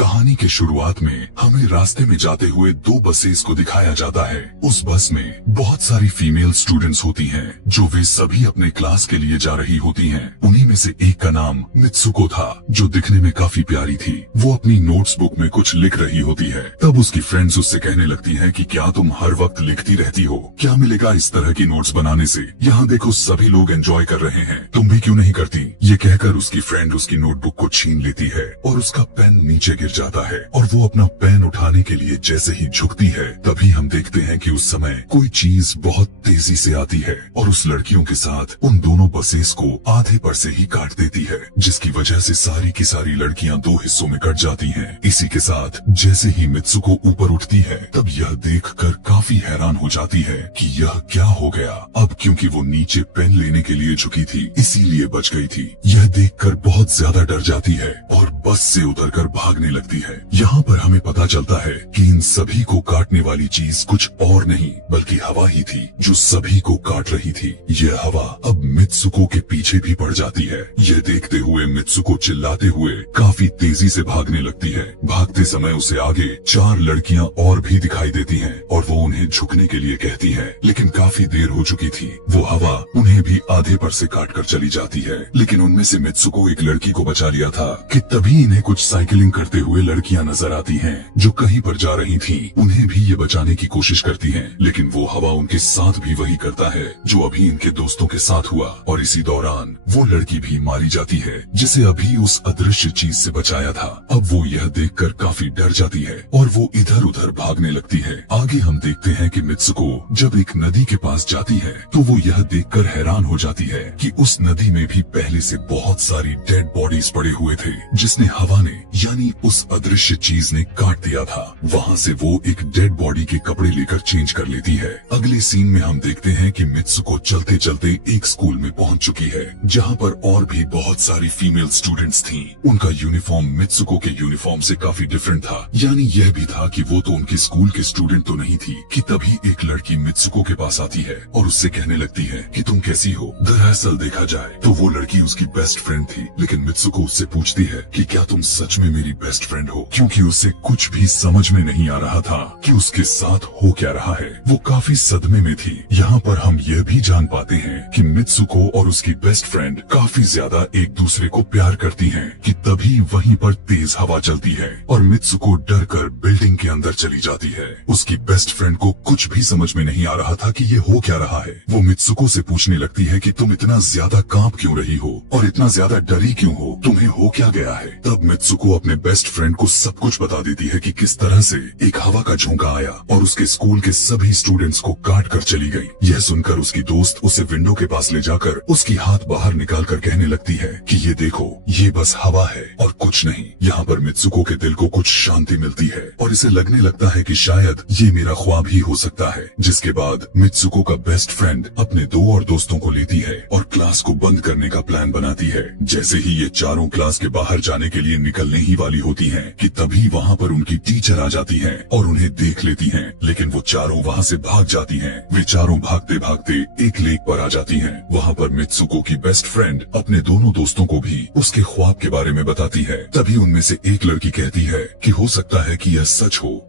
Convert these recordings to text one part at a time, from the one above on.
कहानी के शुरुआत में हमें रास्ते में जाते हुए दो बसेस को दिखाया जाता है। उस बस में बहुत सारी फीमेल स्टूडेंट्स होती हैं, जो वे सभी अपने क्लास के लिए जा रही होती हैं। उन्हीं में से एक का नाम मित्सुको था, जो दिखने में काफी प्यारी थी। वो अपनी नोट्स बुक में कुछ लिख रही होती है। तब उसकी फ्रेंड्स उससे कहने लगती हैं कि क्या तुम हर वक्त लिखती रहती हो? क्या मिलेगा इस तरह की नोट्स बनाने से? यहाँ देखो सभी लोग एंजॉय कर रहे हैं, तुम भी क्यों नहीं करती? ये कहकर उसकी फ्रेंड उसकी नोटबुक को छीन लेती है और उसका पेन नीचे गिर जाता है। और वो अपना पेन उठाने के लिए जैसे ही झुकती है, तभी हम देखते हैं कि उस समय कोई चीज बहुत तेजी से आती है और उस लड़कियों के साथ उन दोनों बसेस को आधे पर से ही काट देती है, जिसकी वजह से सारी की सारी लड़कियां दो हिस्सों में कट जाती हैं। इसी के साथ जैसे ही मित्सुको ऊपर उठती है, तब यह देखकर काफी हैरान हो जाती है कि यह क्या हो गया। अब क्योंकि वो नीचे पेन लेने के लिए झुकी थी, इसीलिए बच गई थी। यह देखकर बहुत ज्यादा डर जाती है और बस से उतरकर भागने लगती है। यहाँ पर हमें पता चलता है कि इन सभी को काटने वाली चीज कुछ और नहीं बल्कि हवा ही थी, जो सभी को काट रही थी। यह हवा अब मित्सुको के पीछे भी पड़ जाती है। यह देखते हुए मित्सुको चिल्लाते हुए काफी तेजी से भागने लगती है। भागते समय उसे आगे चार लड़कियां और भी दिखाई देती हैं और वो उन्हें झुकने के लिए कहती है, लेकिन काफी देर हो चुकी थी। वो हवा उन्हें भी आधे पर से काट कर चली जाती है। लेकिन उनमें से मित्सुको एक लड़की को बचा लिया था कि तभी इन्हें कुछ साइकिलिंग करते हुए लड़कियां नजर आती हैं, जो कहीं पर जा रही थी। उन्हें भी ये बचाने की कोशिश करती हैं, लेकिन वो हवा उनके साथ भी वही करता है जो अभी इनके दोस्तों के साथ हुआ। और इसी दौरान वो लड़की भी मारी जाती है, जिसे अभी उस अदृश्य चीज से बचाया था। अब वो यह देखकर काफी डर जाती है और वो इधर उधर भागने लगती है। आगे हम देखते हैं कि मित्सुको जब एक नदी के पास जाती है, तो वो यह देखकर हैरान हो जाती है कि उस नदी में भी पहले से बहुत सारी डेड बॉडीज पड़े हुए थे, जिसने हवा ने यानी उस अदृश्य चीज ने काट दिया था। वहाँ से वो एक डेड बॉडी के कपड़े लेकर चेंज कर लेती है। अगले सीन में हम देखते हैं कि मित्सुको चलते चलते एक स्कूल में पहुंच चुकी है, जहाँ पर और भी बहुत सारी फीमेल स्टूडेंट्स थीं। उनका यूनिफॉर्म मित्सुको के यूनिफॉर्म से काफी डिफरेंट था। यानी यह भी था कि वो तो उनके स्कूल के स्टूडेंट तो नहीं थी कि तभी एक लड़की मित्सुको के पास आती है और उससे कहने लगती है कि तुम कैसी हो। दरअसल देखा जाए तो वो लड़की उसकी बेस्ट फ्रेंड थी, लेकिन मित्सुको उससे पूछती है कि क्या तुम सच में मेरी बेस्ट फ्रेंड हो, क्योंकि उसे कुछ भी समझ में नहीं आ रहा था कि उसके साथ हो क्या रहा है। वो काफी सदमे में थी। यहाँ पर हम यह भी जान पाते हैं कि मित्सुको और उसकी बेस्ट फ्रेंड काफी ज्यादा एक दूसरे को प्यार करती हैं कि तभी वहीं पर तेज हवा चलती है और मित्सुको डर कर बिल्डिंग के अंदर चली जाती है। उसकी बेस्ट फ्रेंड को कुछ भी समझ में नहीं आ रहा था कि ये हो क्या रहा है। वो मित्सुको से पूछने लगती है कि तुम इतना ज्यादा कांप क्यों रही हो और इतना ज्यादा डरी क्यों हो, तुम्हें हो क्या गया है। तब मित्सुको अपने बेस्ट फ्रेंड को सब कुछ बता देती है कि किस तरह से एक हवा का झोंका आया और उसके स्कूल के सभी स्टूडेंट्स को काट कर चली गई। यह सुनकर उसकी दोस्त उसे विंडो के पास ले जाकर उसकी हाथ बाहर निकाल कर कहने लगती है कि ये देखो, ये बस हवा है और कुछ नहीं। यहाँ पर मित्सुको के दिल को कुछ शांति मिलती है और इसे लगने लगता है कि शायद ये मेरा ख्वाब ही हो सकता है। जिसके बाद मित्सुको का बेस्ट फ्रेंड अपने दो और दोस्तों को लेती है और क्लास को बंद करने का प्लान बनाती है। जैसे ही ये चारों क्लास के बाहर जाने के लिए निकलने ही वाली होती हैं कि तभी वहाँ पर उनकी टीचर आ जाती है और उन्हें देख लेती हैं, लेकिन वो चारों वहाँ से भाग जाती हैं। वे चारों भागते भागते एक लेक पर आ जाती हैं। वहाँ पर मित्सुको की बेस्ट फ्रेंड अपने दोनों दोस्तों को भी उसके ख्वाब के बारे में बताती है। तभी उनमें से एक लड़की कहती है कि हो सकता है कि यह सच हो,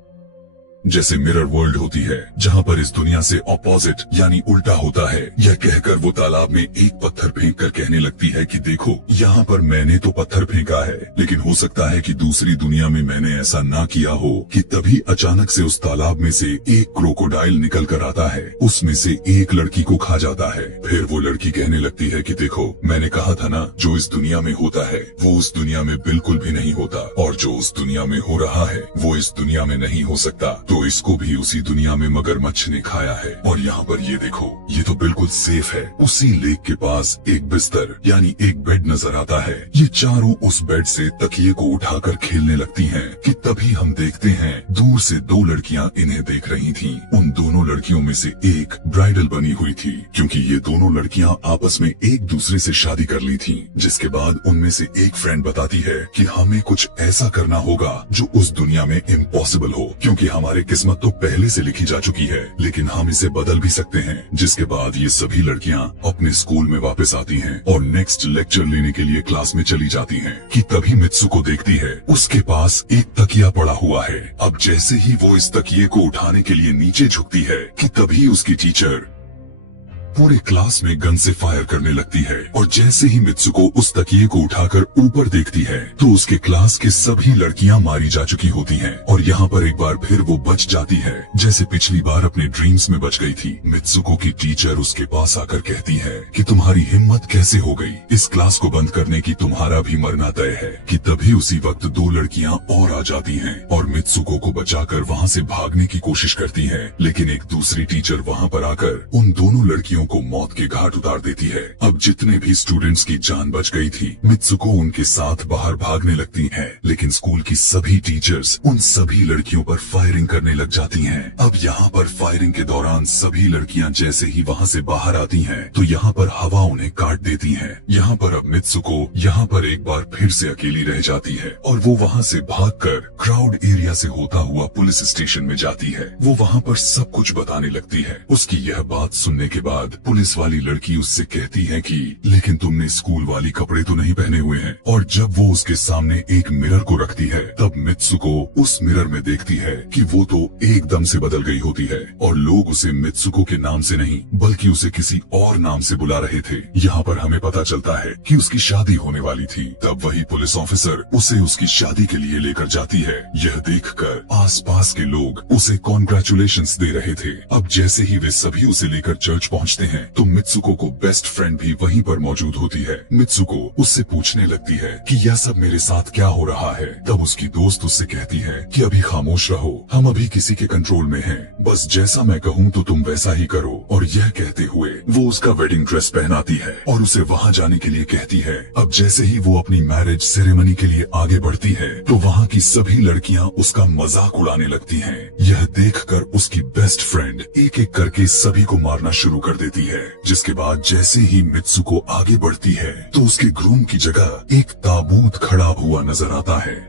जैसे मिरर वर्ल्ड होती है, जहाँ पर इस दुनिया से ऑपोजिट यानी उल्टा होता है। यह कहकर वो तालाब में एक पत्थर फेंक कर कहने लगती है कि देखो, यहाँ पर मैंने तो पत्थर फेंका है, लेकिन हो सकता है कि दूसरी दुनिया में मैंने ऐसा ना किया हो। कि तभी अचानक से उस तालाब में से एक क्रोकोडाइल निकल कर आता है, उसमें से एक लड़की को खा जाता है। फिर वो लड़की कहने लगती है कि देखो, मैंने कहा था ना, जो इस दुनिया में होता है वो उस दुनिया में बिल्कुल भी नहीं होता, और जो उस दुनिया में हो रहा है वो इस दुनिया में नहीं हो सकता। तो इसको भी उसी दुनिया में मगरमच्छ ने खाया है। और यहाँ पर ये देखो, ये तो बिल्कुल सेफ है। उसी लेक के पास एक बिस्तर यानी एक बेड नजर आता है। ये चारों उस बेड से तकिए को उठाकर खेलने लगती हैं कि तभी हम देखते हैं दूर से दो लड़कियां इन्हें देख रही थीं। उन दोनों लड़कियों में से एक ब्राइडल बनी हुई थी, क्योंकि ये दोनों लड़कियां आपस में एक दूसरे से शादी कर ली थीं। जिसके बाद उनमें से एक फ्रेंड बताती है कि हमें कुछ ऐसा करना होगा जो उस दुनिया में इम्पॉसिबल हो, क्योंकि हमारे हमारी किस्मत तो पहले से लिखी जा चुकी है, लेकिन हम इसे बदल भी सकते हैं। जिसके बाद ये सभी लड़कियां अपने स्कूल में वापस आती हैं और नेक्स्ट लेक्चर लेने के लिए क्लास में चली जाती हैं कि तभी मित्सुको देखती है उसके पास एक तकिया पड़ा हुआ है। अब जैसे ही वो इस तकिए को उठाने के लिए नीचे झुकती है कि तभी उसकी टीचर पूरे क्लास में गन से फायर करने लगती है और जैसे ही मित्सुको उस तकिए को उठाकर ऊपर देखती है तो उसके क्लास के सभी लड़कियां मारी जा चुकी होती हैं और यहाँ पर एक बार फिर वो बच जाती है जैसे पिछली बार अपने ड्रीम्स में बच गई थी। मित्सुको की टीचर उसके पास आकर कहती है कि तुम्हारी हिम्मत कैसे हो गई, इस क्लास को बंद करने की तुम्हारा भी मरना तय है। कि तभी उसी वक्त दो लड़कियां और आ जाती हैं और मित्सुको को बचाकर वहाँ से भागने की कोशिश करती है, लेकिन एक दूसरी टीचर वहाँ पर आकर उन दोनों लड़कियों को मौत के घाट उतार देती है। अब जितने भी स्टूडेंट्स की जान बच गई थी, मित्सुको उनके साथ बाहर भागने लगती है, लेकिन स्कूल की सभी टीचर्स उन सभी लड़कियों पर फायरिंग करने लग जाती हैं। अब यहाँ पर फायरिंग के दौरान सभी लड़कियां जैसे ही वहाँ से बाहर आती हैं, तो यहाँ पर हवा उन्हें काट देती है। यहाँ पर अब मित्सुको यहाँ पर एक बार फिर से अकेली रह जाती है और वो वहाँ से भागकर क्राउड एरिया से होता हुआ पुलिस स्टेशन में जाती है। वो वहाँ पर सब कुछ बताने लगती है। उसकी यह बात सुनने के बाद पुलिस वाली लड़की उससे कहती है कि लेकिन तुमने स्कूल वाली कपड़े तो नहीं पहने हुए हैं। और जब वो उसके सामने एक मिरर को रखती है तब मित्सुको उस मिरर में देखती है कि वो तो एकदम से बदल गई होती है और लोग उसे मित्सुको के नाम से नहीं बल्कि उसे किसी और नाम से बुला रहे थे। यहाँ पर हमें पता चलता है कि उसकी शादी होने वाली थी। तब वही पुलिस ऑफिसर उसे उसकी शादी के लिए लेकर जाती है। यह देखकर आसपास के लोग उसे कॉन्ग्रेचुलेशंस दे रहे थे। अब जैसे ही वे सभी उसे लेकर चर्च पहुँचते हैं तो मित्सुको को बेस्ट फ्रेंड भी वहीं पर मौजूद होती है। मित्सुको उससे पूछने लगती है कि यह सब मेरे साथ क्या हो रहा है। तब उसकी दोस्त उससे कहती है कि अभी खामोश रहो, हम अभी किसी के कंट्रोल में हैं, बस जैसा मैं कहूँ तो तुम वैसा ही करो। और यह कहते हुए वो उसका वेडिंग ड्रेस पहनाती है और उसे वहाँ जाने के लिए कहती है। अब जैसे ही वो अपनी मैरिज सेरेमनी के लिए आगे बढ़ती है तो वहाँ की सभी लड़कियाँ उसका मजाक उड़ाने लगती हैं। यह देखकर उसकी बेस्ट फ्रेंड एक एक करके सभी को मारना शुरू कर देती है। जिसके बाद जैसे ही मित्सुको आगे बढ़ती है तो उसके ग्रूम की जगह एक ताबूत खड़ा हुआ नजर आता है।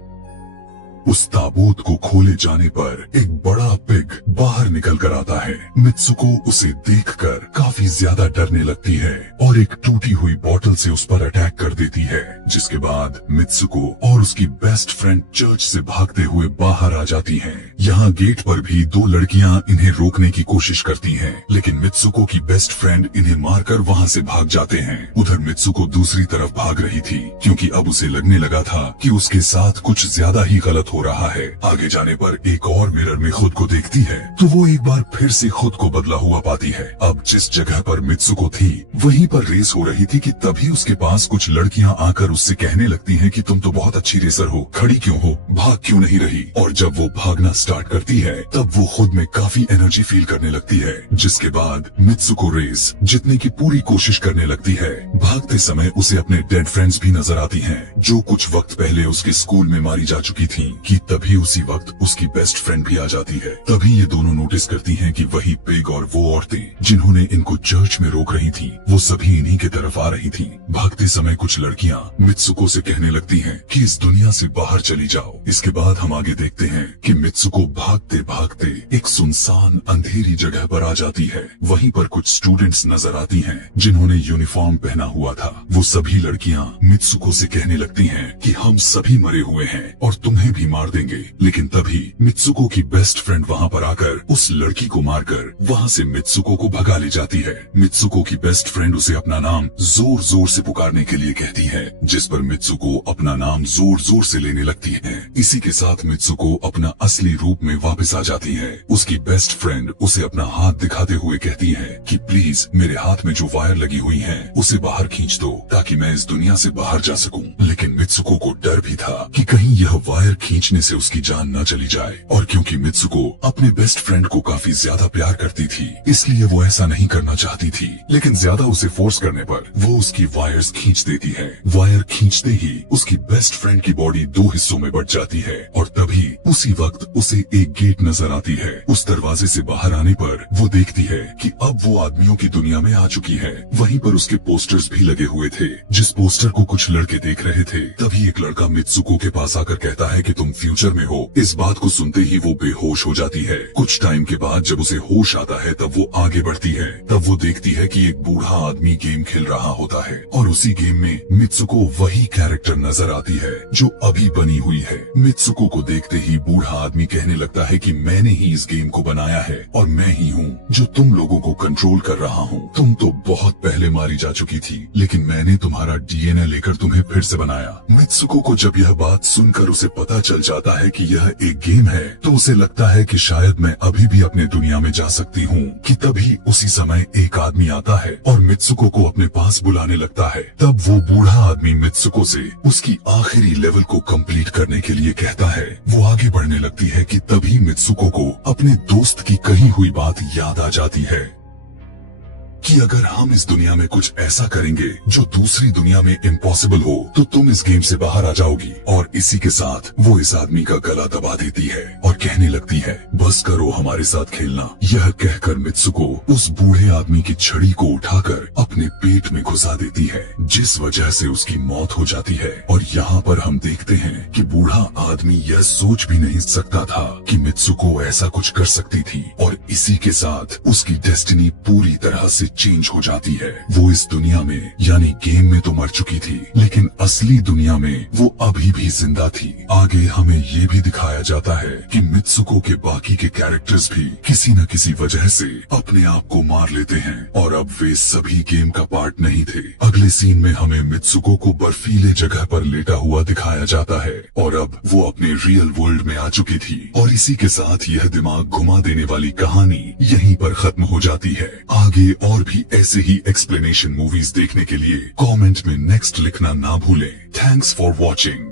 उस ताबूत को खोले जाने पर एक बड़ा पिग बाहर निकल कर आता है। मित्सुको उसे देखकर काफी ज्यादा डरने लगती है और एक टूटी हुई बोतल से उस पर अटैक कर देती है। जिसके बाद मित्सुको और उसकी बेस्ट फ्रेंड चर्च से भागते हुए बाहर आ जाती हैं। यहाँ गेट पर भी दो लड़कियाँ इन्हें रोकने की कोशिश करती हैं, लेकिन मित्सुको की बेस्ट फ्रेंड इन्हें मारकर वहाँ से भाग जाते हैं। उधर मित्सुको दूसरी तरफ भाग रही थी क्योंकि अब उसे लगने लगा था कि उसके साथ कुछ ज्यादा ही गलत हो रहा है। आगे जाने पर एक और मिरर में खुद को देखती है तो वो एक बार फिर से खुद को बदला हुआ पाती है। अब जिस जगह पर मित्सुको थी वहीं पर रेस हो रही थी कि तभी उसके पास कुछ लड़कियां आकर उससे कहने लगती हैं कि तुम तो बहुत अच्छी रेसर हो, खड़ी क्यों हो, भाग क्यों नहीं रही। और जब वो भागना स्टार्ट करती है तब वो खुद में काफी एनर्जी फील करने लगती है। जिसके बाद मित्सुको रेस जीतने की पूरी कोशिश करने लगती है। भागते समय उसे अपने डेड फ्रेंड्स भी नजर आती हैं जो कुछ वक्त पहले उसके स्कूल में मारी जा चुकी थी। कि तभी उसी वक्त उसकी बेस्ट फ्रेंड भी आ जाती है। तभी ये दोनों नोटिस करती हैं कि वही पिग और वो औरतें जिन्होंने इनको चर्च में रोक रही थी वो सभी इन्हीं की तरफ आ रही थी। भागते समय कुछ लड़कियां मित्सुको से कहने लगती हैं कि इस दुनिया से बाहर चली जाओ। इसके बाद हम आगे देखते हैं कि मित्सुको भागते भागते एक सुनसान अंधेरी जगह पर आ जाती है। वहीं पर कुछ स्टूडेंट्स नजर आती हैं जिन्होंने यूनिफॉर्म पहना हुआ था। वो सभी लड़कियां मित्सुको से कहने लगती हैं कि हम सभी मरे हुए हैं और तुम्हें भी मार देंगे। लेकिन तभी मित्सुको की बेस्ट फ्रेंड वहाँ पर आकर उस लड़की को मारकर वहाँ से मित्सुको को भगा ले जाती है। मित्सुको की बेस्ट फ्रेंड उसे अपना नाम जोर जोर से पुकारने के लिए कहती है, जिस पर मित्सुको अपना नाम जोर जोर से लेने लगती है। इसी के साथ मित्सुको अपना असली रूप में वापस आ जाती है। उसकी बेस्ट फ्रेंड उसे अपना हाथ दिखाते हुए कहती है कि प्लीज मेरे हाथ में जो वायर लगी हुई है उसे बाहर खींच दो ताकि मैं इस दुनिया से बाहर जा सकूं। लेकिन मित्सुको को डर भी था कि कहीं यह वायर खींचने से उसकी जान न चली जाए। और क्योंकि मित्सुको अपने बेस्ट फ्रेंड को काफी ज्यादा प्यार करती थी इसलिए वो ऐसा नहीं करना चाहती थी, लेकिन ज्यादा उसे फोर्स करने पर वो उसकी वायर्स खींच देती है। वायर खींचते ही उसकी बेस्ट फ्रेंड की बॉडी दो हिस्सों में बट जाती है और तभी उसी वक्त उसे एक गेट नजर आती है। उस दरवाजे से बाहर आने पर वो देखती है कि अब वो आदमियों की दुनिया में आ चुकी है। वहीं पर उसके पोस्टर्स भी लगे हुए थे। जिस पोस्टर को कुछ लड़के देख रहे थे तभी एक लड़का मित्सुको के पास आकर कहता है कि तुम फ्यूचर में हो। इस बात को सुनते ही वो बेहोश हो जाती है। कुछ टाइम के बाद जब उसे होश आता है तब वो आगे बढ़ती है। तब वो देखती है कि एक बूढ़ा आदमी गेम खेल रहा होता है और उसी गेम में मित्सुको वही कैरेक्टर नजर आती है जो अभी बनी हुई है। मित्सुको को देखते ही बूढ़ा आदमी कहने लगता है कि मैंने ही इस गेम को बनाया है और मैं ही हूँ जो तुम लोगों को कंट्रोल कर रहा हूँ। तुम तो बहुत पहले मारी जा चुकी थी, लेकिन मैंने तुम्हारा डीएनए लेकर तुम्हें फिर से बनाया। मित्सुको को जब यह बात सुनकर उसे पता चल जाता है कि यह एक गेम है तो उसे लगता है कि शायद मैं अभी भी अपने दुनिया में जा सकती हूँ कि तभी उसी समय एक आदमी आता है और मित्सुको को अपने पास बुलाने लगता है। तब वो बूढ़ा आदमी मित्सुको से उसकी आखिरी लेवल को कंप्लीट करने के लिए कहता है। वो आगे बढ़ने लगती है कि तभी मित्सुको को अपने दोस्त की कही हुई बात याद आ जाती है कि अगर हम इस दुनिया में कुछ ऐसा करेंगे जो दूसरी दुनिया में इम्पॉसिबल हो तो तुम इस गेम से बाहर आ जाओगी। और इसी के साथ वो इस आदमी का गला दबा देती है और कहने लगती है बस करो हमारे साथ खेलना। यह कहकर मित्सुको उस बूढ़े आदमी की छड़ी को उठाकर अपने पेट में घुसा देती है, जिस वजह से उसकी मौत हो जाती है। और यहाँ पर हम देखते हैं कि बूढ़ा आदमी यह सोच भी नहीं सकता था कि मित्सुको ऐसा कुछ कर सकती थी और इसी के साथ उसकी डेस्टिनी पूरी तरह से चेंज हो जाती है। वो इस दुनिया में यानी गेम में तो मर चुकी थी, लेकिन असली दुनिया में वो अभी भी जिंदा थी। आगे हमें ये भी दिखाया जाता है कि मित्सुको के बाकी के कैरेक्टर्स भी किसी न किसी वजह से अपने आप को मार लेते हैं और अब वे सभी गेम का पार्ट नहीं थे। अगले सीन में हमें मित्सुको को बर्फीले जगह पर लेटा हुआ दिखाया जाता है और अब वो अपने रियल वर्ल्ड में आ चुकी थी। और इसी के साथ यह दिमाग घुमा देने वाली कहानी यहीं पर खत्म हो जाती है। आगे और भी ऐसे ही एक्सप्लेनेशन मूवीज देखने के लिए कमेंट में नेक्स्ट लिखना ना भूलें। Thanks for watching.